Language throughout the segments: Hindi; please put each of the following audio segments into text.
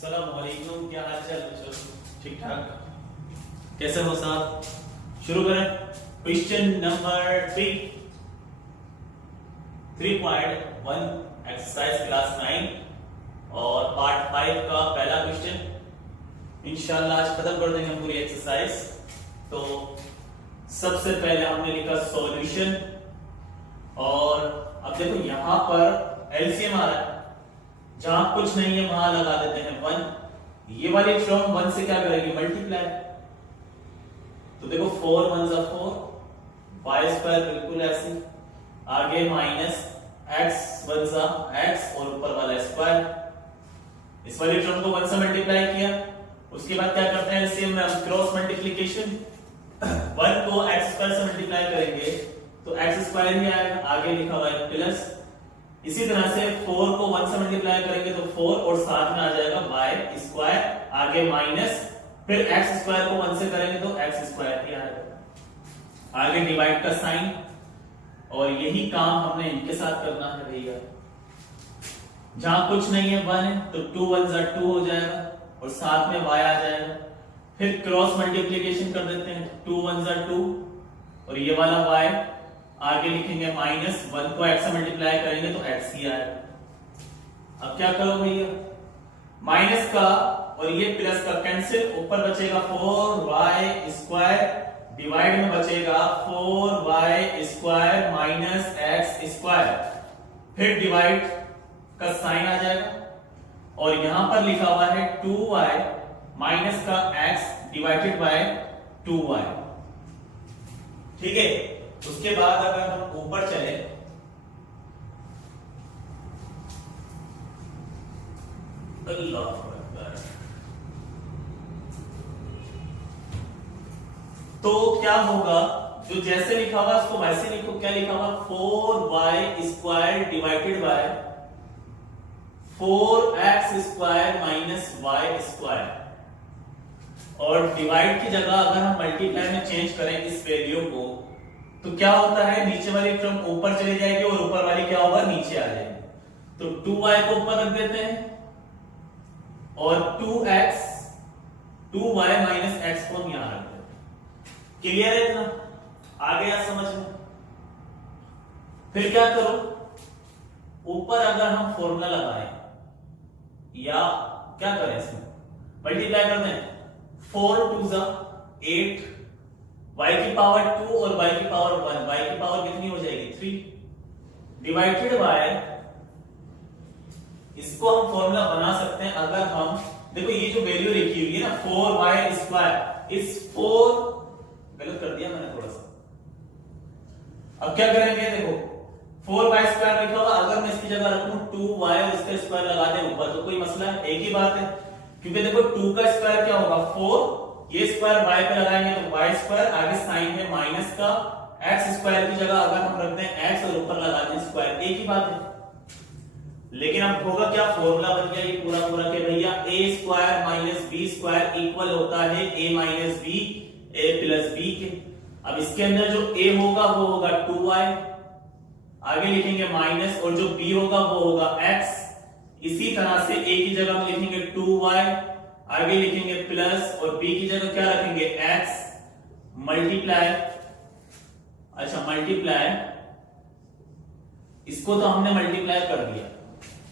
अस्सलामुअलैकुम, क्या हाल चाल बच्चों? ठीक ठाक? कैसे हो साहब? शुरू करें। क्वेश्चन नंबर 3.1 एक्सरसाइज क्लास 9 और पार्ट 5 का पहला क्वेश्चन इंशाल्लाह आज खत्म कर देंगे पूरी एक्सरसाइज। तो सबसे पहले हमने लिखा सॉल्यूशन और अब देखो यहां पर एलसीएम आ रहा है, जहां कुछ नहीं है वहां लगा देते हैं 1। ये वाली टर्म 1 से क्या करेगी? मल्टीप्लाई। तो देखो 4 1 जा 4, y स्क्वायर बिल्कुल ऐसे, आगे माइनस x 1 जा x और ऊपर वाला स्क्वायर। इस वाली टर्म को 1 से मल्टीप्लाई किया, उसके बाद क्या करते हैं एलसीएम में हम क्रॉस मल्टीप्लिकेशन। 1 को x स्क्वायर से मल्टीप्लाई करेंगे तो x स्क्वायर ही आएगा, आगे लिखा हुआ है प्लस। इसी तरह से 4 को 1 से मल्टीप्लाई करेंगे तो 4 और साथ में आ जाएगा y स्क्वायर, आगे माइनस, फिर x स्क्वायर को 1 से करेंगे तो x स्क्वायर ही आएगा, आगे डिवाइड का साइन। और यही काम हमने इनके साथ करना है भैया। जहां कुछ नहीं है 1 है तो 2 1 जा 2 हो जाएगा और साथ में y आ जाएगा। फिर क्रॉस मल्टीप्लिकेशन कर देते हैं, 2 1 जा 2 और ये वाला y, आगे लिखेंगे माइनस, 1 को x से मल्टीप्लाई करेंगे तो x ही आएगा। अब क्या करो भैया, माइनस का और ये प्लस का कैंसिल, ऊपर बचेगा 4y स्क्वायर, डिवाइड में बचेगा 4y square minus x square, फिर डिवाइड का साइन आ जाएगा और यहां पर लिखा हुआ है 2y माइनस का x डिवाइडेड बाय 2y। ठीक है, उसके बाद अगर हम ऊपर चले अल्लाह अकबर, तो क्या होगा? जो जैसे लिखा हुआ उसको वैसे लिखो। क्या लिखा हुआ? 4y square divided bye 4x square minus y square. और डिवाइड की जगह अगर हम मल्टीप्लाई में चेंज करें इस वैल्यू को तो क्या होता है, नीचे वाली टर्म ऊपर चली जाएगी और ऊपर वाली क्या होगा? नीचे आ जाएगी। तो 2y को ऊपर रख देते हैं और 2y माइनस x को हम यहां रख देते हैं। क्लियर है इतना? आ गया समझ में? फिर क्या करो, ऊपर अगर हम फॉर्मूला लगाएं या क्या करें, इसमें मल्टीप्लाई कर दें। 4 2 जा 8, y की पावर 2 और y की पावर 1, y की पावर कितनी हो जाएगी? 3, डिवाइडेड बाय, इसको हम फॉर्मूला बना सकते हैं अगर हम देखो ये जो वैल्यू लिखी हुई है ना 4y स्क्वायर, इस 4 गलत कर दिया मैंने थोड़ा सा। अब क्या करेंगे, देखो 4y स्क्वायर लिखा हुआ, अगर मैं इसकी जगह रखूं 2y और इसका स्क्वायर लगा दें ऊपर तो कोई मसला है, एक ही बात है। क्योंकि देखो 2 का स्क्वायर क्या होगा? 4, ये स्क्वायर y पे लगाएंगे तो y स्क्वायर, आगे साइन है माइनस का, x स्क्वायर की जगह अगर हम रखते हैं x और ऊपर लगा दें स्क्वायर, एक ही बात है। लेकिन अब होगा क्या, फॉर्मूला बन गया ये पूरा पूरा के भैया a square minus b square equal होता है a minus b a plus b के। अब इसके अंदर जो a होगा वो होगा 2y, आगे लिखेंगे माइनस, और जो b होगा वो होगा x। इसी तरह से a की जगह हम लिखेंगे 2y, आगे लिखेंगे प्लस, और b की जगह क्या रखेंगे? x multiply. अच्छा मल्टीप्लाई, इसको तो हमने मल्टीप्लाई कर दिया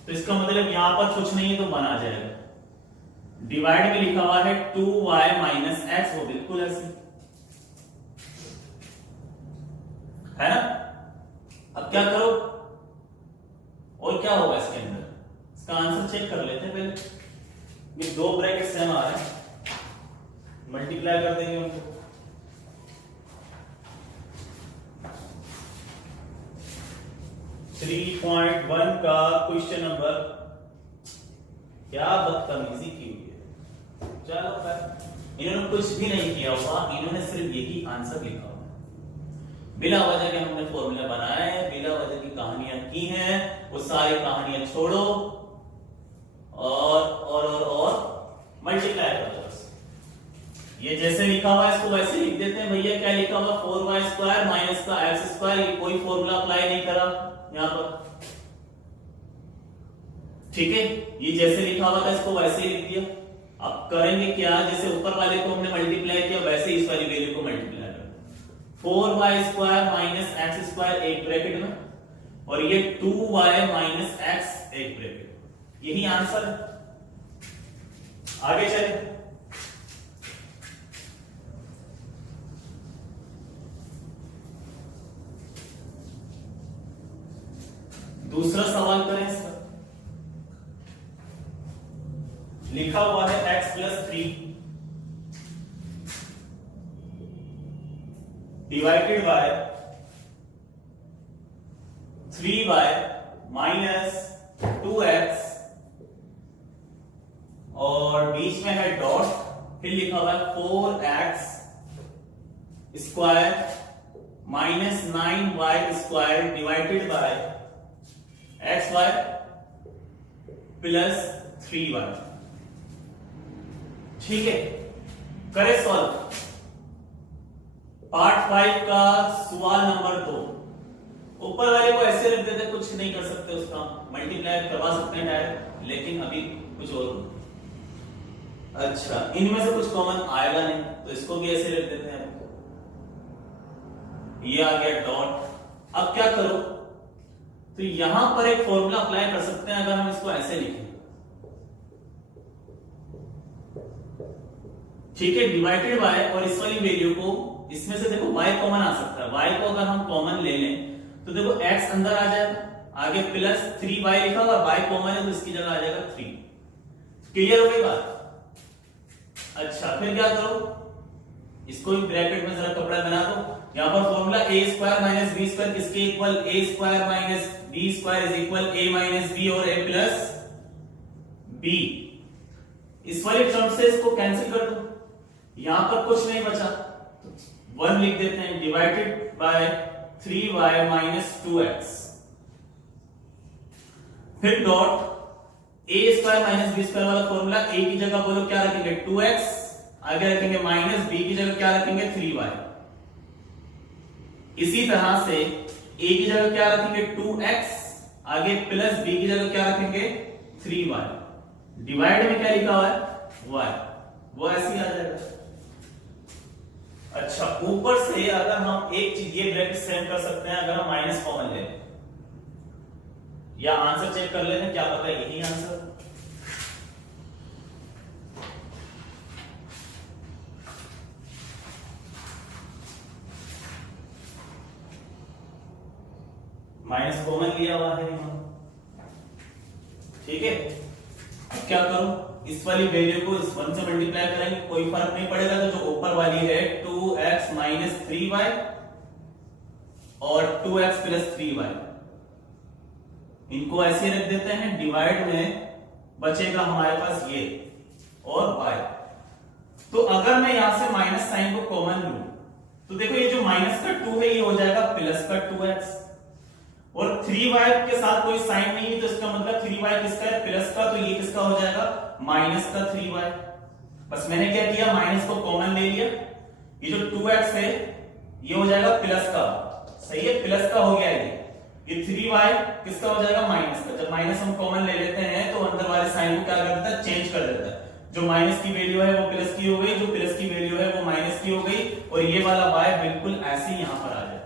तो इसका मतलब यहां पर कुछ नहीं है तो बना जाएगा। डिवाइड में लिखा हुआ है 2y माइनस x, वो बिल्कुल ऐसे है ना। अब क्या करो, और क्या होगा इसके अंदर, इसका आंसर चेक कर लेते हैं पहले। ये 2 ब्रैकेट सेम आ रहे हैं, मल्टीप्लाई कर देंगे उनको। थ्री 3.1 का क्वेश्चन नंबर, क्या बदतमीजी की हुई है। चलो खैर, इन्होंने कुछ भी नहीं किया हुआ, इन्होंने सिर्फ यही आंसर लिखा हुआ। बिना वजह के हमने फॉर्मूला बनाया है, बिना वजह की कहानियां की हैं, वो सारी कहानियां छोड़ो और मल्टीप्लाई कर दो। ये जैसे लिखा हुआ है इसको वैसे लिख देते हैं भैया। क्या लिखा हुआ? 4y स्क्वायर माइनस का x स्क्वायर, ये कोई फॉर्मूला अप्लाई नहीं करा यहां पर। ठीक है, ये जैसे लिखा हुआ था इसको वैसे ही लिख दिया। अब करेंगे क्या, जैसे ऊपर वाले को हमने मल्टीप्लाई किया वैसे इस वाली वैल्यू को मल्टीप्लाई करें। 4y² माइनस एक्स स्क्वायर एक ब्रैकेट में, और ये 2y माइनस एक्स एक ब्रैकेट, यही आंसर है। आगे चले, दूसरा सवाल करें इसका। लिखा हुआ है x plus 3 divided by 3y minus 2x, और बीच में है डॉट, फिर लिखा हुआ है 4x square minus 9y square divided bye xy plus 3y। ठीक है, करें सॉल्व। पार्ट 5 का सवाल नंबर 2। ऊपर वाले को ऐसे रख देते, कुछ नहीं कर सकते, उसका मल्टीप्लाई करवा सकते हैं डायरेक्ट, लेकिन अभी कुछ और। अच्छा, इनमें से कुछ कॉमन आएगा नहीं, तो इसको भी ऐसे रख देते हैं। ये आ गया डॉट। अब क्या करो, तो यहां पर एक फॉर्मूला अप्लाई कर सकते हैं, अगर हम इसको ऐसे लिखें। ठीक है, डिवाइडेड बाय, और इस वाली वैल्यू को इसमें से देखो y कॉमन आ सकता है, y को अगर हम कॉमन ले लें तो देखो x अंदर आ जाएगा, आगे प्लस 3y लिखा होगा, y कॉमन है तो इसकी जगह आ जाएगा 3। क्लियर हो गई बात? अच्छा, फिर क्या करो, इसको भी ब्रैकेट में जरा कपड़ा बना दो। यहां पर formula a square minus b square किसके equal, a square minus b square is equal a minus b और a प्लस b। इस वाले टर्म से इसको कैंसिल कर दो, यहां पर कुछ नहीं बचा, 1 लिख देते हैं, divided by 3y minus 2x, फिर dot a square minus b square वाला फॉर्मूला, a की जगह बोलो क्या रखेंगे 2x, आगे रखेंगे माइनस b की जगह क्या रखेंगे 3y। इसी तरह से a की जगह क्या रखेंगे 2x, आगे प्लस b की जगह क्या रखेंगे 3y, डिवाइड में क्या लिखा हुआ है y, वो ऐसे ही आ जाएगा। अच्छा, ऊपर से अगर हम एक चीज ये ब्रैकेट सेम कर सकते हैं, अगर हम माइनस कॉमन ले या आंसर चेक कर लेते हैं, क्या पता है यही आंसर। माइनस कॉमन लिया हुआ है यहां, ठीक है। अब क्या करूं, इस वाली वैल्यू को इस 1 से मल्टीप्लाई करेंगे, कोई फर्क नहीं पड़ेगा, तो जो ऊपर वाली है 2x माइनस 3y और 2x प्लस 3y, इनको ऐसे रख देते हैं, डिवाइड में बचेगा हमारे पास ये और y। तो अगर मैं यहां से माइनस साइन को कॉमन लूं, तो देखो ये जो माइनस का 2 है ये हो जाएगा प्लस का 2x, और 3y के साथ कोई साइन नहीं है, तो इसका मतलब 3y किसका है प्लस का, तो ये किसका हो जाएगा माइनस का 3y। बस मैंने क्या किया, माइनस को कॉमन ले लिया, ये जो 2x है ये हो जाएगा प्लस का, सही है, प्लस का हो गया ये 3y किसका हो जाएगा माइनस का। जब माइनस हम कॉमन ले लेते हैं तो अंदर वाले साइन को क्या कर देता है, चेंज कर देता है, जो माइनस की वैल्यू है वो प्लस की हो गई, जो प्लस की वैल्यू है वो माइनस की हो गई, और ये वाला y बिल्कुल ऐसे ही यहां पर आ जाएगा।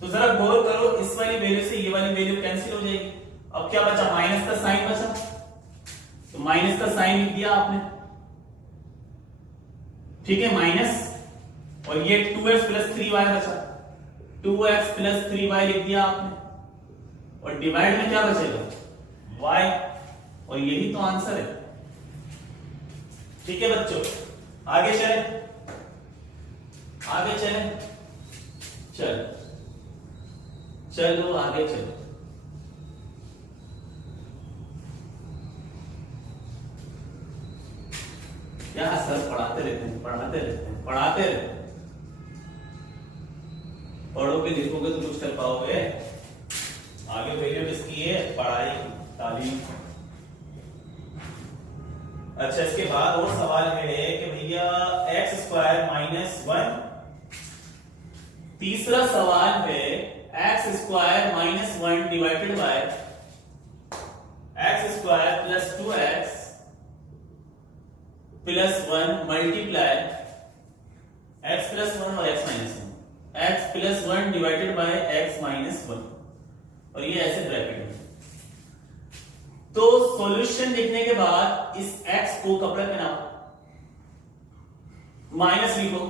तो जरा गौर करो, इस वाली वैल्यू से ये वाली वैल्यू कैंसिल हो जाएगी। अब क्या बचा, माइनस का साइन बचा, तो माइनस का साइन लिख दिया आपने, ठीक है, माइनस, और ये 2x प्लस 3y बचा, 2x प्लस 3y लिख दिया आपने, और डिवाइड में क्या बचेगा y, और यही तो आंसर है। ठीक है बच्चों, आगे चले, आगे चले, चलो आगे चलो। क्या सर पढ़ाते रहते हैं, पढ़ोगे लिखोगे तो कुछ कर पाओगे। आगे वैल्यू किसकी है, पढ़ाई तालीम। अच्छा, इसके बाद और सवाल है कि भैया एक्स स्क्वायर माइनस 1। तीसरा सवाल है x square minus 1 divided by x square plus 2x plus 1 multiply x plus 1 और x minus 1, x plus 1 divided by x minus 1, और ये ऐसे ब्रैकेट में। तो सॉल्यूशन लिखने के बाद इस x को कपड़े पे नापो, माइनस लिखो,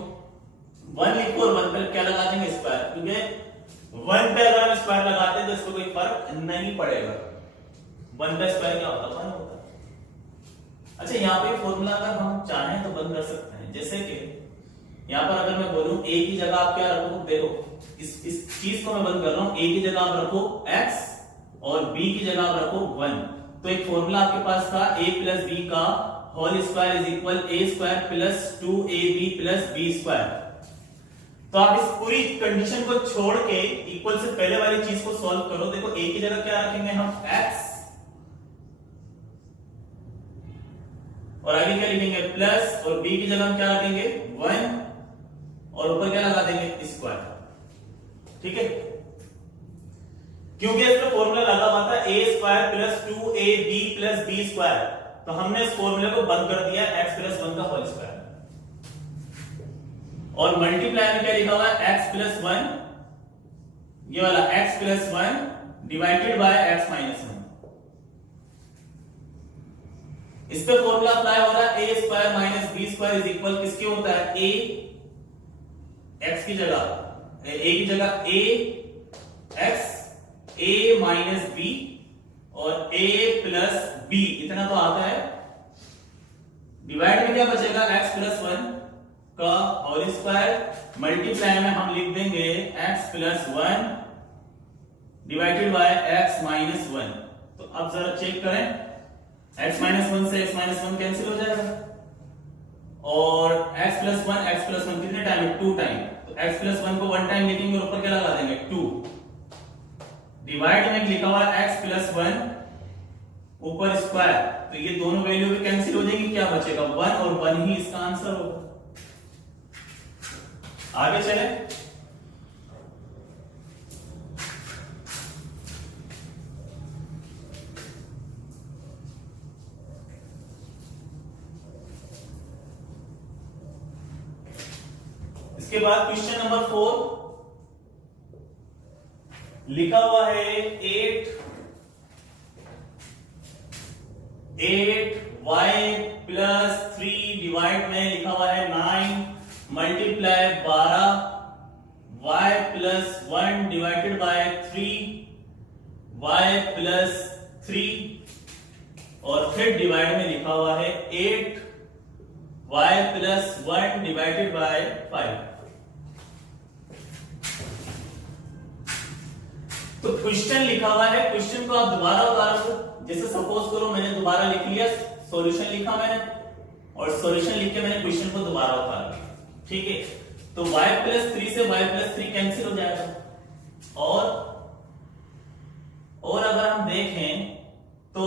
1 लिखो और 1 पर क्या लगा देंगे स्क्वायर, क्योंकि 1 पे अगर हम स्क्वायर लगाते हैं तो इसको कोई फर्क नहीं पड़ेगा। 1 का स्क्वायर क्या होता है, 1 होता है। अच्छा, यहाँ पे फॉर्मूला अगर हम चाहें तो बंद कर सकते हैं, जैसे कि यहाँ पर अगर मैं बोलूं a की जगह आप क्या रखो, देखो इस चीज को मैं बंद कर रहा हूं, a की जगह आप रखो x और b की जगह आप रखो 1। तो एक फॉर्मूला आपके पास था a प्लस b का whole square is equal a square plus 2ab plus b square. तो आप इस पूरी कंडीशन को छोड़ के इक्वल से पहले वाली चीज को सॉल्व करो। देखो a की जगह क्या रखेंगे हम, x, और आगे क्या लिखेंगे प्लस, और b की जगह हम क्या रखेंगे 1, और ऊपर क्या लगा देंगे स्क्वायर। ठीक है, क्योंकि इसका फॉर्मूला लगा हुआ था a square plus 2ab plus b square, तो हमने इस फॉर्मूले को बंद कर दिया x प्लस 1 का होल स्क्वायर, और मल्टीप्लाई में क्या लिखा हुआ है x प्लस 1, ये वाला x plus 1 divided by x minus 1। इस पे फॉर्मूला अप्लाई हो रहा है a square minus b square is equal किसके होता है, a x की जगह a की जगह a x a minus b और a प्लस b, इतना तो आता है। डिवाइड में क्या बचेगा, x प्लस 1 का होल स्क्वायर, मल्टीप्लाई में हम लिख देंगे x plus 1 divided by x minus 1। तो अब जरा चेक करें, x माइनस 1 से x माइनस 1 कैंसिल हो जाएगा, और x प्लस 1 कितने टाइम है, 2 टाइम। तो x प्लस 1 को 1 टाइम लिखेंगे और ऊपर क्या लगा देंगे 2। डिवाइड में लिखा हुआ है x प्लस 1 ऊपर स्क्वायर, तो ये दोनों वैल्यू भी कैंसिल हो जाएगी, क्या बचेगा 1, और 1 ही इसका आंसर होगा। आगे चले, इसके बाद क्वेश्चन नंबर 4 लिखा हुआ है 8y प्लस 3 डिवाइड में लिखा हुआ है 9 multiply 12y plus 1 divided by 3y plus 3, और फिर डिवाइड में लिखा हुआ है 8y प्लस 1 डिवाइडेड बाय 5। तो क्वेश्चन लिखा हुआ है, क्वेश्चन को आप दोबारा उतारो। जैसे सपोज करो मैंने दोबारा लिख लिया, सॉल्यूशन लिखा मैंने, और सॉल्यूशन लिख के मैंने क्वेश्चन को दोबारा उतारा, ठीक है। तो y प्लस 3 से y प्लस 3 कैंसिल हो जाएगा, और अगर हम देखें तो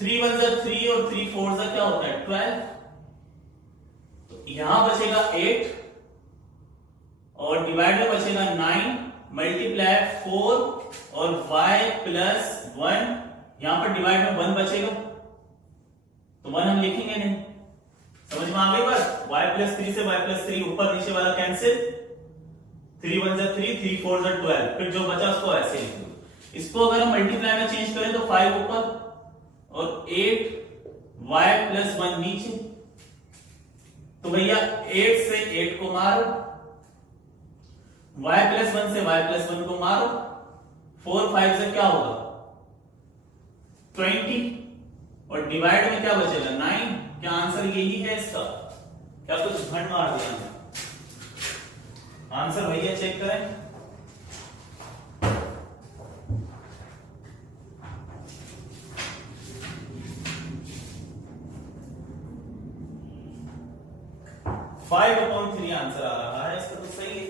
3 1 जा 3 और 3 4 जा क्या होता है 12। तो यहां बचेगा 8 और डिवाइड में बचेगा 9 मल्टीप्लाई 4 और y प्लस 1, यहां पर डिवाइड में 1 बचेगा, तो 1 हम लिखेंगे नहीं। समझ में आ गई बात, y प्लस 3 से y प्लस 3 ऊपर नीचे वाला कैंसिल, 3 1 जा 3 3 4 जा 12, फिर जो बचा उसको ऐसे लिख दो। इसको अगर हम मल्टीप्लाई में चेंज करें तो 5 ऊपर और 8 y प्लस 1 नीचे, तो भैया 8 से 8 को मारो, y प्लस 1 से y प्लस 1 को मारो, 4 5 से क्या होगा 20, और डिवाइड में क्या बचेगा 9। क्या आंसर यही है इसका, क्या कुछ भंड मार दिया आंसर भैया, चेक करें। फाइव अपॉन 3 आंसर आ रहा है इसका, तो सही है।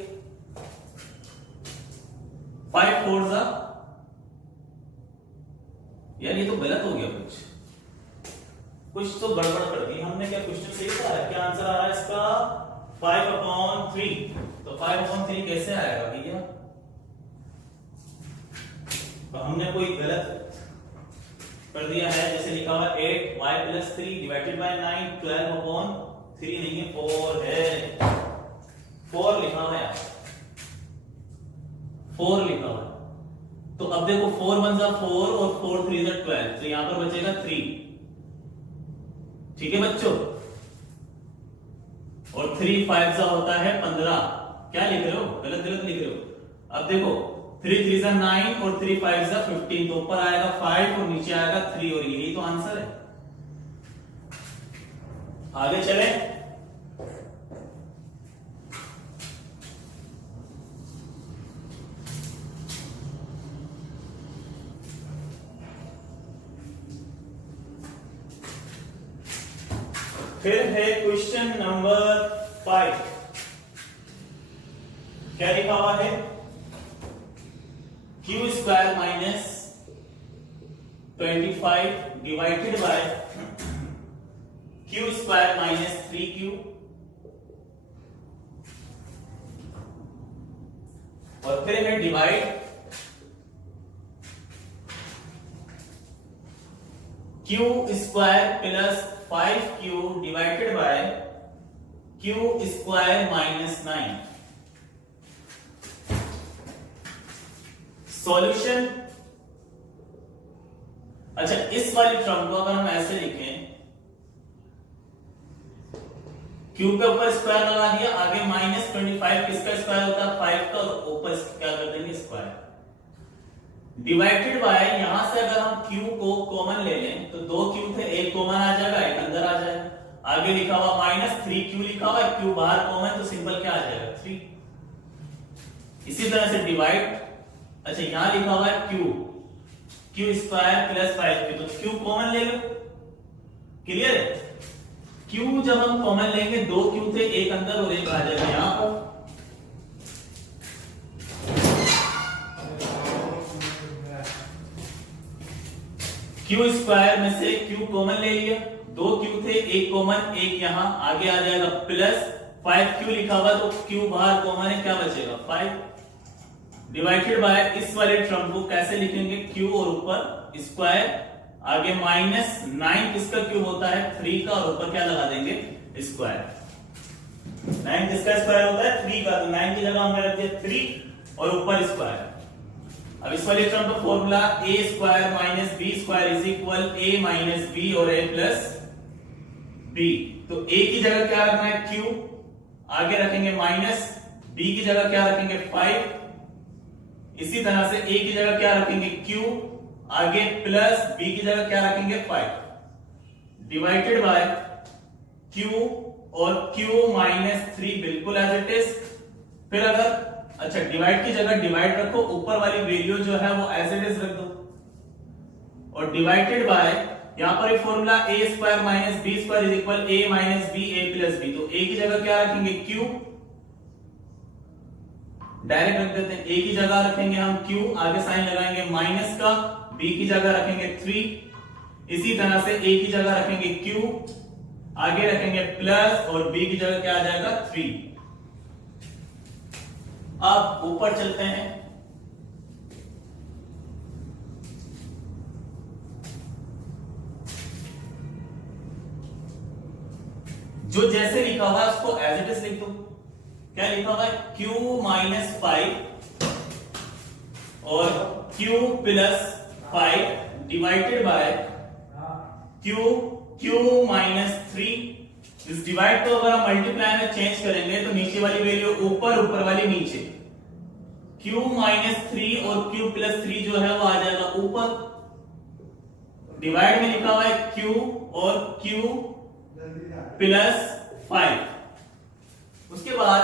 5 4 जा, यार ये तो गलत हो गया, कुछ तो गड़बड़ कर दी हमने। क्या क्वेश्चन सही था, क्या आंसर आ रहा है इसका 5 अपॉन 3। तो 5 अपॉन 3 कैसे आएगा भैया, तो हमने कोई गलत कर दिया है, जैसे लिखा हुआ 8y + 3 डिवाइडेड बाय 9 12/3 नहीं है 4 है, 4 लिखा हुआ है, 4 लिखा हुआ है। तो अब देखो 4 1 जा 4 और 4 3 जा 12, तो यहां पर बचेगा 3। ठीक है बच्चों, और 3 5 जा होता है 15। क्या लिख रहे हो, गलत गलत लिख रहे हो। अब देखो 3 3 जा 9 और 3 5 जा 15, तो ऊपर आएगा 5 और नीचे आएगा 3, और यही तो आंसर है। आगे चले, फिर है क्वेश्चन नंबर 5। क्या लिखा हुआ है, q² minus 25 divided by q² minus 3q, और फिर है divide q² plus 5q divided by q² minus 9। Solution, अच्छा इस वाली टर्म को अगर हम ऐसे लिखें, q के ऊपर स्क्वायर लगा दिया, आगे -25 किसका स्क्वायर होता है 5 का, और ऊपर क्या कर देंगे स्क्वायर, डिवाइडेड बाय, यहां से अगर हम q को कॉमन ले लें तो 2 q थे, एक कॉमन आ जाएगा, एक अंदर आ जाएगा। आगे लिखा हुआ -3q लिखा हुआ है, q बाहर कॉमन, तो सिंपल क्या आ जाएगा 3। इसी तरह से डिवाइड, अच्छा यहां लिखा हुआ है q² प्लस 5q, तो q कॉमन ले लो, क्लियर है। q जब हम कॉमन लेंगे, 2 q थे, एक अंदर और एक आ जाएगा यहां पर। q² में से q कॉमन ले लिया, 2 q थे, एक कॉमन, एक यहां आगे आ जाएगा, प्लस 5q लिखा हुआ, तो q बाहर कॉमन है, क्या बचेगा 5, डिवाइडेड बाय, इस वाले टर्म को कैसे लिखेंगे, q और ऊपर स्क्वायर, आगे -9 किसका क्यूब होता है 3 का, और ऊपर क्या लगा देंगे स्क्वायर। 9 किसका स्क्वायर होता है 3 का, तो 9 की जगह हमने रख दिया 3 और ऊपर स्क्वायर। अब इस वाले टर्म का formula a² minus b² is equal a minus b और a प्लस b। तो a की जगह क्या रखना है q, आगे रखेंगे माइनस, b की जगह क्या रखेंगे 5, इसी तरह से a की जगह क्या रखेंगे q, आगे प्लस b की जगह क्या रखेंगे 5, डिवाइडेड बाय q और q माइनस 3 बिल्कुल एज इट इज। फिर अगर अच्छा डिवाइड की जगह डिवाइड रखो, ऊपर वाली वैल्यू जो है वो एज इट इज रख दो, और डिवाइडेड बाय यहां पर formula a² minus b² is equal a minus b a plus b। तो a की जगह क्या रखेंगे q, डायरेक्ट रख देते हैं, a की जगह रखेंगे हम q, आगे साइन लगाएंगे माइनस का, b की जगह रखेंगे 3, इसी तरह से a की जगह रखेंगे q, आगे रखेंगे प्लस, और b की जगह क्या आ जाएगा 3। अब ऊपर चलते हैं, जो जैसे लिखा हुआ है उसको एज इट इज लिख दो। क्या लिखा हुआ है q माइनस 5 और q plus 5 divided by q minus 3। इस डिवाइड को अगर हम मल्टीप्लाई में चेंज करेंगे तो नीचे वाली वैल्यू ऊपर, ऊपर वाली नीचे, q माइनस 3 और q प्लस 3 जो है वो आ जाएगा ऊपर, डिवाइड में लिखा हुआ है q और q प्लस 5। उसके बाद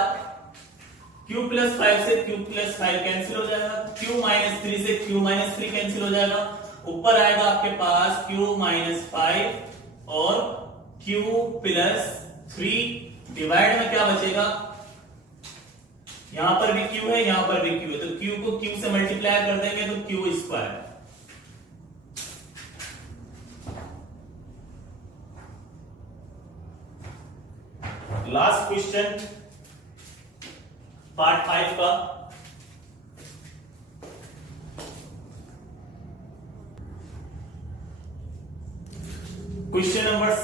q प्लस 5 से q प्लस 5 कैंसिल हो जाएगा, q माइनस 3 से q माइनस 3 कैंसिल हो जाएगा, ऊपर आएगा आपके पास q माइनस 5 और q प्लस 3, डिवाइड में क्या बचेगा, यहां पर भी q है, यहां पर भी q है, तो q को q से मल्टीप्लाई कर देंगे तो q square. Last question part 5 का,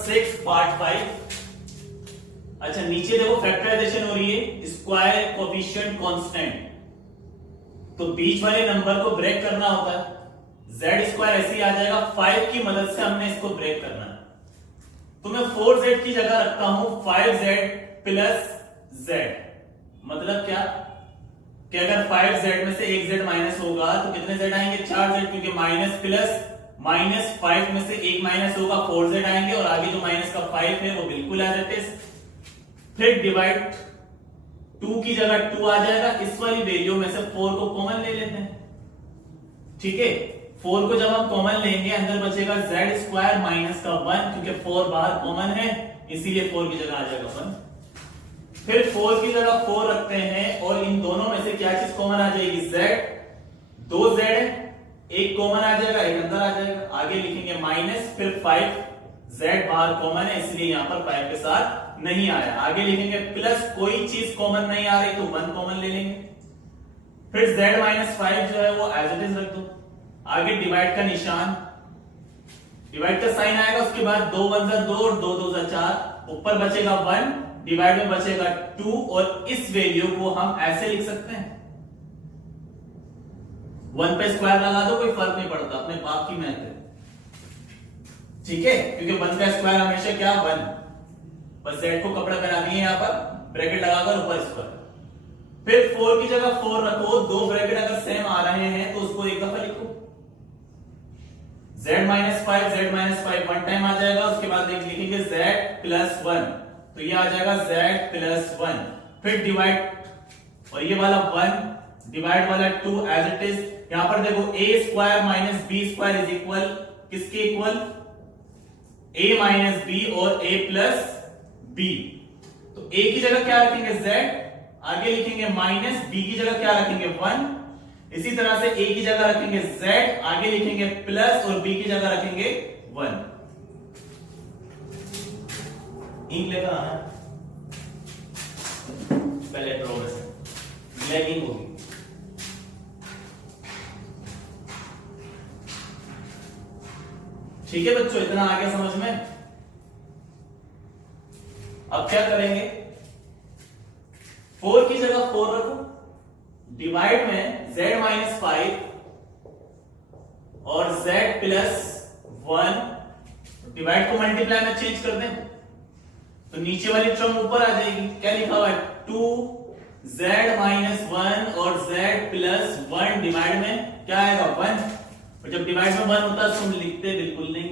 6 पार्ट 5। अच्छा नीचे देखो फैक्टराइजेशन हो रही है, स्क्वायर कोएफिशिएंट कांस्टेंट, तो बीच वाले नंबर को ब्रेक करना होता है। z स्क्वायर ऐसे ही आ जाएगा, 5 की मदद से हमने इसको ब्रेक करना है। तो मैं 4z की जगह रखता हूं 5z प्लस z। मतलब क्या कि अगर 5z में से एक z माइनस होगा तो कितने z आएंगे, 4z, क्योंकि माइनस प्लस माइनस 5 में से एक माइनस होगा 4z आएंगे, और आगे जो माइनस का 5 है वो बिल्कुल आ जाते। फिर डिवाइड 2 की जगह 2 आ जाएगा, इस वाली वैल्यू में से 4 को कॉमन ले लेते हैं। ठीक है, 4 को जब हम कॉमन लेंगे अंदर बचेगा z स्क्वायर माइनस का 1, क्योंकि 4 बाहर कॉमन है इसीलिए 4 की जगह आ जाएगा 1। फिर 4 की जगह 4 रखते हैं और इन दोनों में से क्या चीज कॉमन आ जाएगी, z। 2z एक कॉमन आ जाएगा, एक अंदर आ जाएगा। आगे लिखेंगे माइनस, फिर 5z बाहर कॉमन है इसलिए यहां पर 5 के साथ नहीं आया। आगे लिखेंगे प्लस, कोई चीज कॉमन नहीं आ रही तो 1 कॉमन ले लेंगे। फिर z माइनस 5 जो है वो एज इट इज रख दो। आगे डिवाइड का निशान, डिवाइड का साइन आएगा, उसके बाद 2 1 जा 2 और 2 2 जा 4, ऊपर बचेगा 1, डिवाइड में बचेगा 2, और इस वैल्यू को हम ऐसे लिख सकते हैं, 1 पे स्क्वायर लगा दो कोई फर्क नहीं पड़ता, अपने बाप की मैथ है। ठीक है, क्योंकि 1 का स्क्वायर हमेशा क्या 1, बस z को कपड़ा पहना दिए यहां पर, ब्रैकेट लगाकर ऊपर स्क्वायर। फिर 4 की जगह 4 रखो, दो ब्रैकेट अगर सेम आ रहे हैं तो उसको एक दफा लिखो। z माइनस 5 वन टाइम आ जाएगा, उसके बाद लिखेंगे z प्लस 1, तो ये आ जाएगा z प्लस 1। फिर डिवाइड, और ये वाला 1, डिवाइड वाला 2 एज इट इज। यहां पर देखो a square minus b square is equal किसके इक्वल, a माइनस b और a प्लस b। तो a की जगह क्या रखेंगे z, आगे लिखेंगे माइनस, b की जगह क्या रखेंगे 1, इसी तरह से a की जगह रखेंगे z, आगे लिखेंगे प्लस, और b की जगह रखेंगे 1। इंक लेकर आना पहले, प्रोग्रेस ब्लैक इंक होगी। ठीक है बच्चों, इतना आ गया समझ में। अब क्या करेंगे, 4 की जगह 4 रखो, डिवाइड में z माइनस 5 और z प्लस 1, डिवाइड को मल्टीप्लाई में चेंज कर दें तो नीचे वाली टर्म ऊपर आ जाएगी। क्या लिखा हुआ है, 2z माइनस 1 और z प्लस 1, डिवाइड में क्या आएगा 1, और जब डिवाइड में 1 होता है तो हम लिखते बिल्कुल नहीं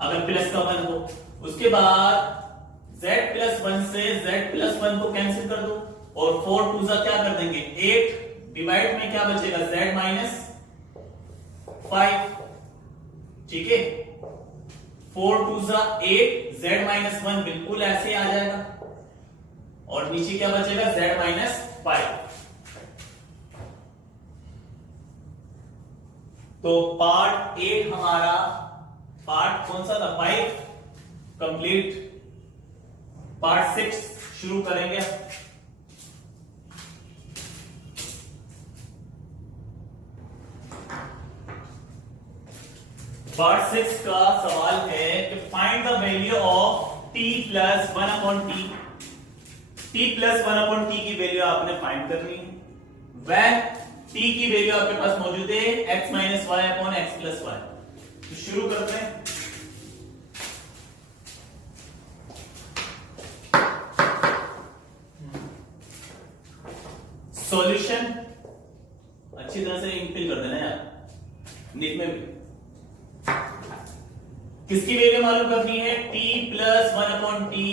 अगर प्लस का 1 हो। उसके बाद z प्लस 1 से z प्लस 1 को कैंसिल कर दो, और 4 2 जा क्या कर देंगे 8, डिवाइड में क्या बचेगा z माइनस 5। ठीक है, 4 2 जा 8, z माइनस 1 बिल्कुल ऐसे आ जाएगा, और नीचे क्या बचेगा z माइनस 5। तो पार्ट 8 हमारा, पार्ट कौन सा था 5 कंप्लीट। पार्ट 6 शुरू करेंगे। पार्ट 6 का सवाल है कि find the value of t plus 1 upon T. t plus 1 upon T की वैल्यू आपने फाइंड करनी है व्हेन t की वैल्यू आपके पास मौजूद है x minus y upon x plus y. तो शुरू करते हैं। सॉल्यूशन अच्छी तरह से इंफिल कर देना यार, निक में भी। किसकी वैल्यू मालूम करनी है, t प्लस 1 अपॉन टी,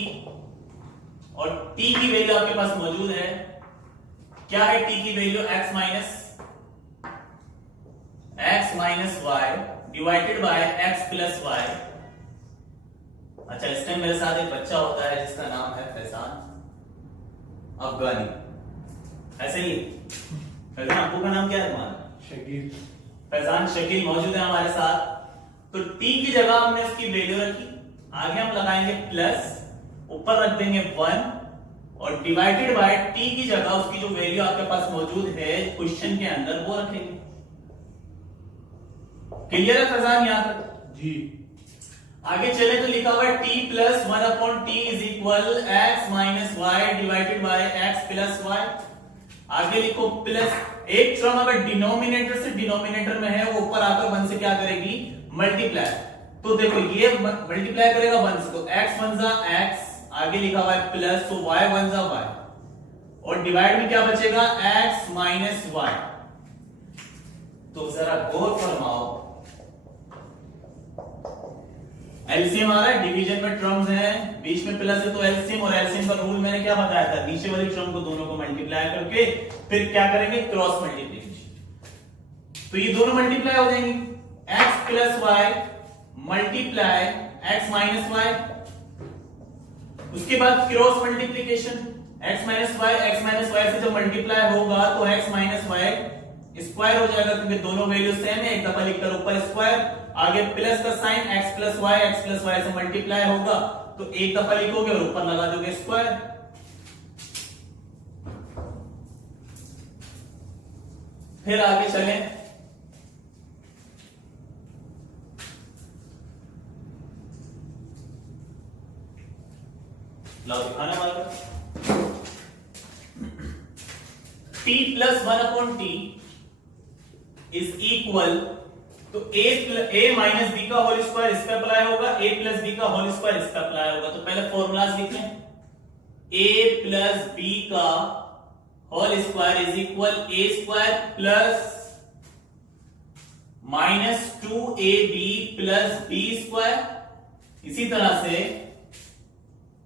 और t की वैल्यू आपके पास मौजूद है। क्या है t की value, x minus y divided by x plus y. अच्छा, इस टाइम मेरे साथ एक बच्चा होता है जिसका नाम है फैजान अफगानी, ऐसे ही। फैजान, आपको का नाम क्या है तुम्हारा? शकील। फैजान शकील मौजूद है हमारे साथ। तो t की जगह हमने उसकी वैल्यू रखी, आगे हम लगाएंगे प्लस, ऊपर रख देंगे 1, और डिवाइडेड बाय t की जगह उसकी जो वैल्यू आपके पास मौजूद है क्वेश्चन के अंदर वो रखेंगे। क्लियर है फैजान यहाँ तक? जी। आगे चले तो लिखा हुआ है t plus 1/t is equal x minus y divided by x plus y. आगे लिखो प्लस, एक टर्म अगर डिनोमिनेटर से डिनोमिनेटर में है वो ऊपर आकर 1 से क्या करेगी, मल्टीप्लाई। तो देखो ये मल्टीप्लाई करेगा 1 से, तो x 1 जा x, आगे लिखा हुआ है प्लस, तो y 1 जा y, और डिवाइड में क्या बचेगा, x माइनस वाई। तो जरा गौर फरमाओ, एलसीएम आ रहा है, डिवीजन में टर्म्स हैं, बीच में प्लस है तो एलसीएम, और एलसीएम का रूल मैंने क्या बताया था, नीचे वाली टर्म को दोनों को मल्टीप्लाई करके फिर क्या करेंगे, क्रॉस मल्टीप्लिकेशन। तो ये दोनों मल्टीप्लाई हो जाएंगे, x plus y multiply x minus y, उसके बाद cross multiplication, x minus y से जब मल्टीप्लाई होगा तो x माइनस वाई स्क्वायर हो जाएगा, क्योंकि दोनों वैल्यू सेम है, एक दफा लिखकर ऊपर स्क्वायर, आगे प्लस का साइन, x प्लस वाई से मल्टीप्लाई होगा तो एक दफा लिखोगे और ऊपर लगा दोगे स्क्वायर। फिर आगे चलें, लाओ दिखाने वाला t plus 1/t is equal, तो a माइनस बी का होल स्क्वायर इस पे अप्लाई होगा, a प्लस बी का होल स्क्वायर इस पे अप्लाई होगा। तो पहले फॉर्मूलाज लिख लें, a प्लस बी का whole square is equal a square plus minus 2ab plus b square. इसी तरह से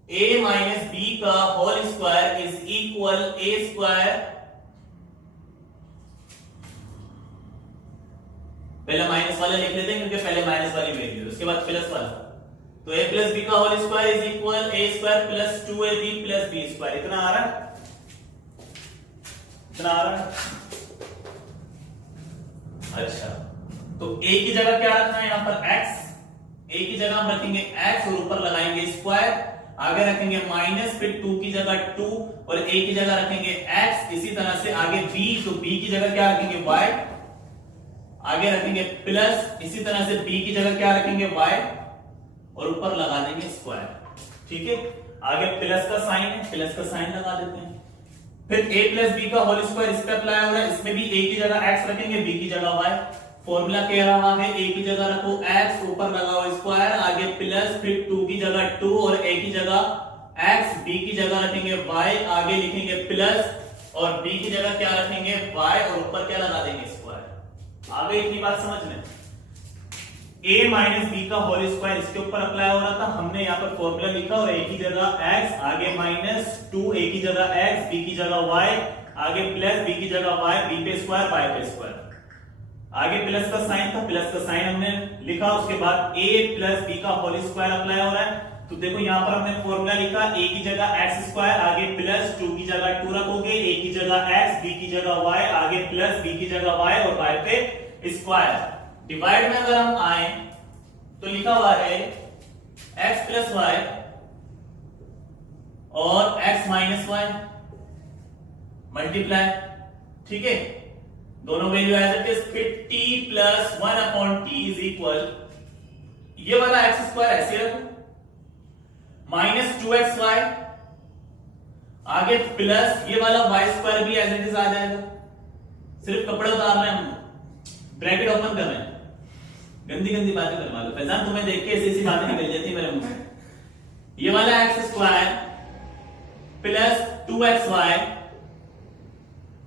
a माइनस b का whole square is equal a square, पहले माइनस वाला लिख लेते हैं क्योंकि पहले माइनस वाली वैल्यू है, उसके बाद प्लस वाला, तो a प्लस बी का whole square is equal a square plus 2ab plus b square. इतना आ रहा है, इतना आ रहा है। अच्छा, तो a की जगह क्या रखना है, यहां पर x, a की जगह हम रखेंगे x और ऊपर लगाएंगे स्क्वायर, आगे रखेंगे माइनस, फिर 2 की जगह 2 और a की जगह रखेंगे x। इसी तरह से आगे b, तो b की जगह क्या रखेंगे y, आगे रखेंगे प्लस, इसी तरह से b की जगह क्या रखेंगे y और ऊपर लगा देंगे स्क्वायर। ठीक है, आगे प्लस का साइन है, प्लस का साइन लगा देते हैं। फिर a प्लस बी का होल स्क्वायर इस पे अप्लाई हो रहा है, इसमें भी a की जगह x रखेंगे, b की जगह y। फॉर्मूला कह रहा है a की जगह रखो x, ऊपर लगाओ स्क्वायर, आगे प्लस, फिर 2 की जगह 2 और a की जगह x, b की जगह रखेंगे y, आगे लिखेंगे प्लस और b की जगह क्या रखेंगे y और ऊपर क्या लगा देंगे स्क्वायर। आगे इतनी बात समझ लें, a माइनस बी का होल स्क्वायर इसके ऊपर अप्लाई हो रहा था, हमने यहाँ पर फॉर्मूला लिखा और a की जगह x, आगे माइनस 2, a की जगह x, b की जगह y, आगे प्लस, b की जगह y, b पे स्क्वायर, y पे स्क्वायर, आगे प्लस का साइन था, प्लस का साइन हमने लिखा, उसके बाद a प्लस b का होल स्क्वायर अप्लाई हो रहा है। तो देखो यहाँ पर हमने फॉर्मूला लिखा, a की जगह x स्क्वायर, आगे प्लस 2 की जगह 2 रखोगे, a की जगह x, b की जगह y, आगे प्लस, b की जगह y और y पे स्क्वायर। डिवाइड में अगर हम आए तो लिखा हुआ है x प्लस वाई और x माइनस वाई मल्टीप्लाई। ठीक है, दोनों वैल्यू एज इट इज, फिर t plus 1/t is equal, ये वाला x स्क्वायर ऐसे रखो, माइनस 2xy, आगे प्लस ये वाला y स्क्वायर भी एज इट इज आ जाएगा। सिर्फ कपड़े उतार रहे हैं हम, ब्रैकेट ओपन कर रहे हैं, गंदी गंदी बातें करवा लो। फैजान तुम्हें देख के ऐसी ऐसी बातें निकल जाती है मेरे मुंह से। ये वाला x स्क्वायर प्लस 2xy,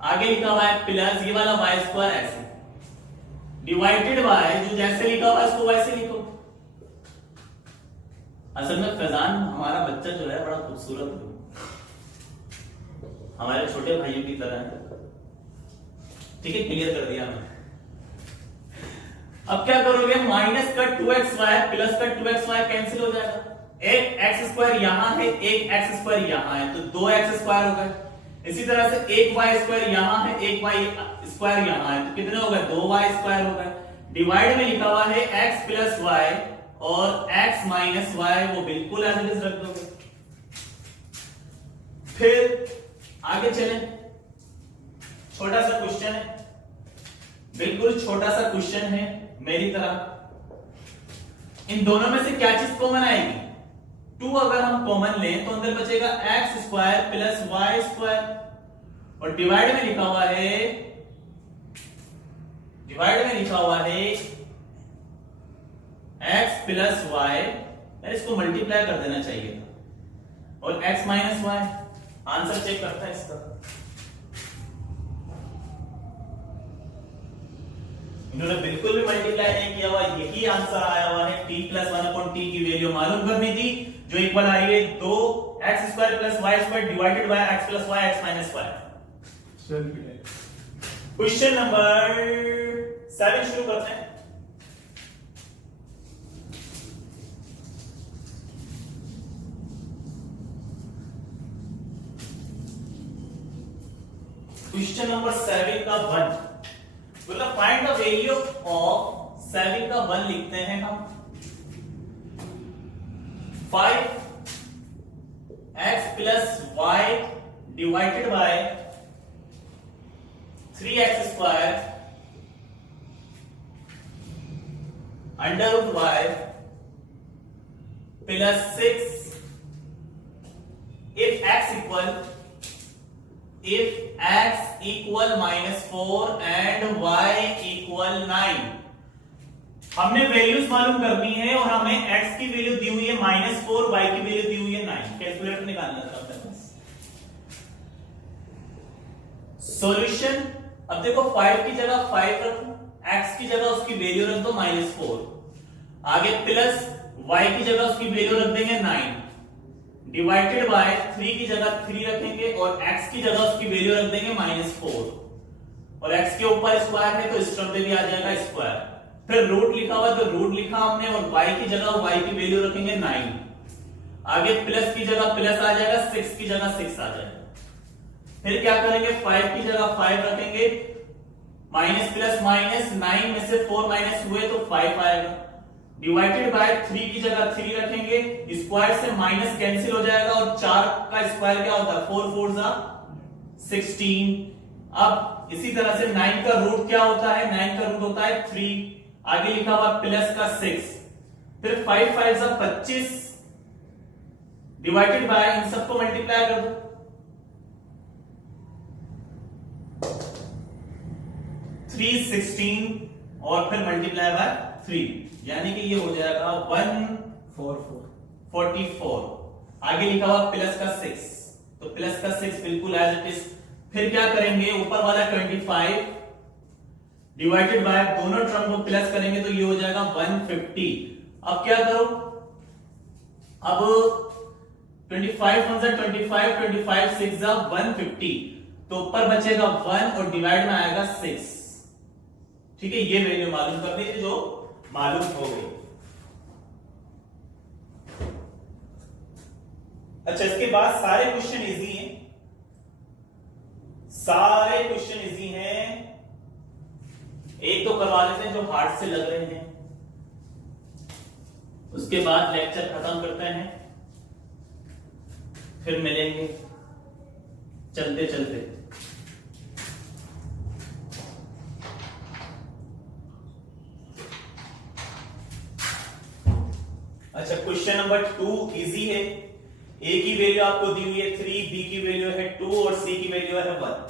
आगे लिखा हुआ है प्लस ये वाला y स्क्वायर ऐसे, डिवाइडेड बाय, जो जैसे लिखा हुआ है उसको वैसे लिखो। असल में फैजान हमारा बच्चा जो है बड़ा खूबसूरत है, हमारे छोटे भाइयों की तरह है। ठीक है, क्लियर कर दिया मैंने। अब क्या करोगे, माइनस का 2xy प्लस का 2xy कैंसिल हो जाएगा, एक x स्क्वायर यहां है, एक x स्क्वायर यहां है, तो 2x स्क्वायर हो गए। इसी तरह से एक y स्क्वायर यहां है, एक y स्क्वायर यहां है, तो कितने हो गए, 2y स्क्वायर हो गए। डिवाइड में लिखा हुआ है x प्लस y और x माइनस y, वो बिल्कुल एज इट इज रख दोगे। फिर आगे चलें, छोटा सा क्वेश्चन है, बिल्कुल छोटा सा क्वेश्चन है मेरी तरह। इन दोनों में से क्या चीज कॉमन आएगी? 2 अगर हम कॉमन लें तो अंदर बचेगा x square plus y square, और डिवाइड में लिखा हुआ है x प्लस वाई, इसको मल्टीप्लाई कर देना चाहिए था, और x minus y. Answer check करता है इसका। इन्होंने बिल्कुल भी मल्टीप्लाई नहीं किया हुआ, यही आंसर आया हुआ है। t प्लस 1/t की वैल्यू मालूम करनी थी, जो इक्वल आ रही है 2x square plus y square divided by x plus y x minus y. Question number 7 शुरू करते हैं। क्वेश्चन नंबर 7 का 1, मतलब फाइंड द वैल्यू ऑफ 7 का 1 लिखते हैं हम। 5x plus y divided by 3x square under root y plus 6 if x equal -4 and y equal 9। हमने वैल्यूज मालूम करनी है और हमें x की वैल्यू दी हुई है -4, y की वैल्यू दी हुई है 9। कैलकुलेटर निकालना था अपने पास। सॉल्यूशन, अब देखो 5 की जगह 5 रखो, x की जगह उसकी वैल्यू रख दो -4, आगे प्लस y की जगह उसकी वैल्यू रख देंगे 9, डिवाइडेड बाय 3 की जगह 3 रखेंगे और x की जगह उसकी वैल्यू रख देंगे -4, और x के ऊपर स्क्वायर है तो इस टर्म पे भी आ जाएगा स्क्वायर। फिर रूट लिखा हुआ तो रूट लिखा हमने, और y की जगह y की वैल्यू रखेंगे 9, आगे प्लस की जगह प्लस आ जाएगा, 6 की जगह 6 आ जाएगा। फिर क्या करेंगे, 5 की जगह 5 रखेंगे, माइनस प्लस माइनस, 9 में से 4 माइनस हुए तो 5 आएगा, डिवाइडेड बाय 3 की जगह 3 रखेंगे, स्क्वायर से माइनस कैंसिल हो जाएगा, और 4 का स्क्वायर क्या होता है, 4 4 जा 16। अब इसी तरह से 9 का रूट क्या होता है, 9 का रूट होता है 3, आगे लिखा हुआ प्लस का 6, फिर 5 5 जा 25, डिवाइडेड बाय, इन सबको मल्टीप्लाई कर दो, 316 और फिर मल्टीप्लाई बाय 3, यानी कि ये हो जाएगा 144। आगे लिखा हुआ प्लस का 6, तो प्लस का 6 बिल्कुल एज इट इज। फिर क्या करेंगे, ऊपर वाला 25 डिवाइडेड बाय, दोनों टर्म को प्लस करेंगे तो ये हो जाएगा 150। अब क्या करो, अब 25 25 6 जा 150, तो ऊपर बचेगा 1 और डिवाइड में आएगा 6। ठीक है, ये वैल्यू मालूम करनी थी जो मालूम हो गई। अच्छा, इसके बाद सारे क्वेश्चन इजी हैं, एक तो करवा लेते हैं जो हार्ड से लग रहे हैं, उसके बाद लेक्चर खत्म करते हैं, फिर मिलेंगे चलते चलते। अच्छा, क्वेश्चन नंबर 2 इजी है। ए की वैल्यू आपको दी हुई है 3, बी की वैल्यू है 2 और सी की वैल्यू है 1।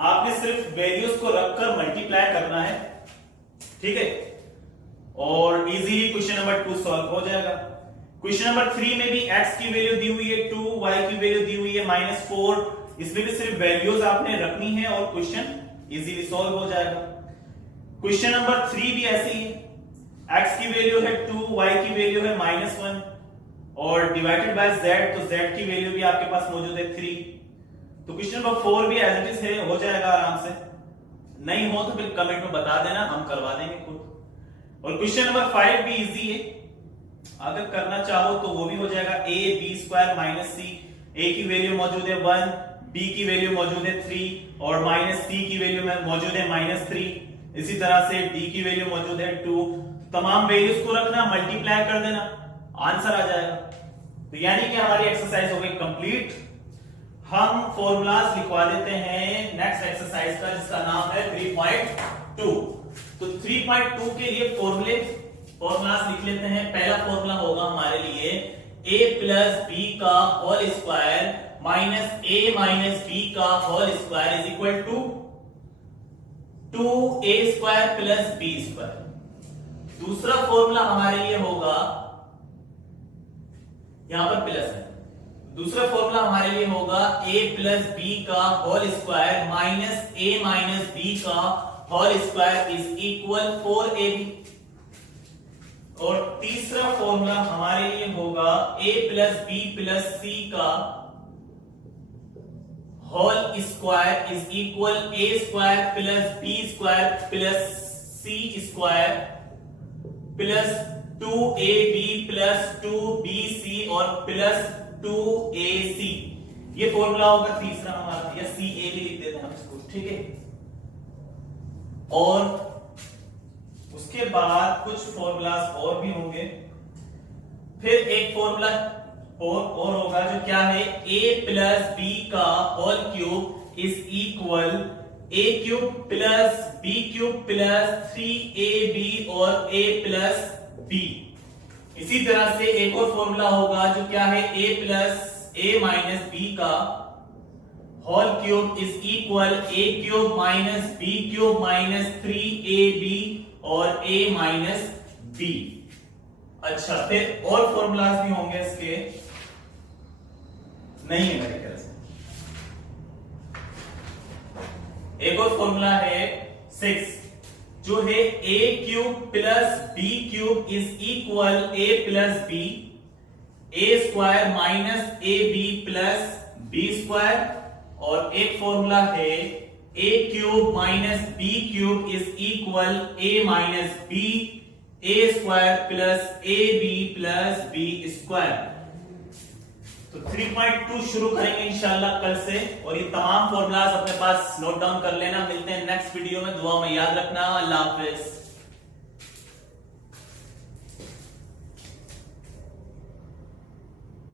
आपने सिर्फ वैल्यूज को रखकर मल्टीप्लाई करना है, ठीक है, और इजीली क्वेश्चन नंबर 2 सॉल्व हो जाएगा। क्वेश्चन नंबर 3 में भी x की वैल्यू दी हुई है 2, y की वैल्यू दी हुई है -4, इसमें भी सिर्फ वैल्यूज आपने रखनी है और क्वेश्चन इजीली सॉल्व हो जाएगा। क्वेश्चन नंबर 3 भी ऐसे ही है, x की वैल्यू है 2, y की वैल्यू है -1 और डिवाइडेड बाय z, तो z की वैल्यू भी आपके पास मौजूद है 3। तो क्वेश्चन नंबर 4 भी एज इट इज है, हो जाएगा आराम से, नहीं हो तो फिर कमेंट में बता देना, हम करवा देंगे खुद। और क्वेश्चन नंबर 5 भी इजी है, अगर करना चाहो तो वो भी हो जाएगा, a b square minus c, a की वैल्यू मौजूद है 1, b की वैल्यू मौजूद है 3 और माइनस c की वैल्यू मौजूद है -3, इसी तरह से d की वैल्यू मौजूद है 2। तमाम वैल्यूज को रखना, मल्टीप्लाई कर देना, आंसर आ जाएगा। तो यानी कि हमारी एक्सरसाइज हो गई कंप्लीट। हम फॉर्मूलाज लिखवा देते हैं नेक्स्ट एक्सरसाइज का, जिसका नाम है 3.2। तो 3.2 के लिए फॉर्मूले फॉर्मूलास लिख लेते हैं। पहला फॉर्मूला होगा हमारे लिए a प्लस बी का whole square minus a minus B का whole square is equal to 2a square plus b square. दूसरा फॉर्मूला हमारे लिए होगा, यहां पर प्लस है, दूसरा फॉर्मूला हमारे लिए होगा a प्लस बी का whole square minus a minus B का whole square is equal 4ab। और तीसरा फॉर्मूला हमारे लिए होगा a plus B plus c का whole square is equal a square plus b square plus c square plus 2ab plus 2bc और प्लस 2ac। ये फॉर्मूला होगा तीसरा हमारा, या ca भी लिख देते हैं हम इसको, ठीक है। और उसके बाद कुछ फॉर्मूलास और भी होंगे। फिर एक फॉर्मूला और होगा जो क्या है, a प्लस बी का whole cube is equal a cube plus b cube plus 3ab और a प्लस b। इसी तरह से एक और फॉर्मूला होगा जो क्या है, a plus a minus b का whole cube is equal a cube minus b cube minus 3ab और a माइनस b। अच्छा, फिर और फॉर्मूलाज भी होंगे इसके, नहीं है मेरे ख्याल से। एक और फॉर्मूला है 6 जो है a cube plus b cube is equal a plus b, a square minus ab plus b square. और एक फॉर्मूला है a cube minus b cube is equal a minus b, a square plus ab plus b square. तो 3.2 शुरू करेंगे इंशाल्लाह कल से, और ये तमाम फॉर्मूलाज अपने पास नोट डाउन कर लेना। मिलते हैं नेक्स्ट वीडियो में, दुआ में याद रखना। अल्लाह हाफिज।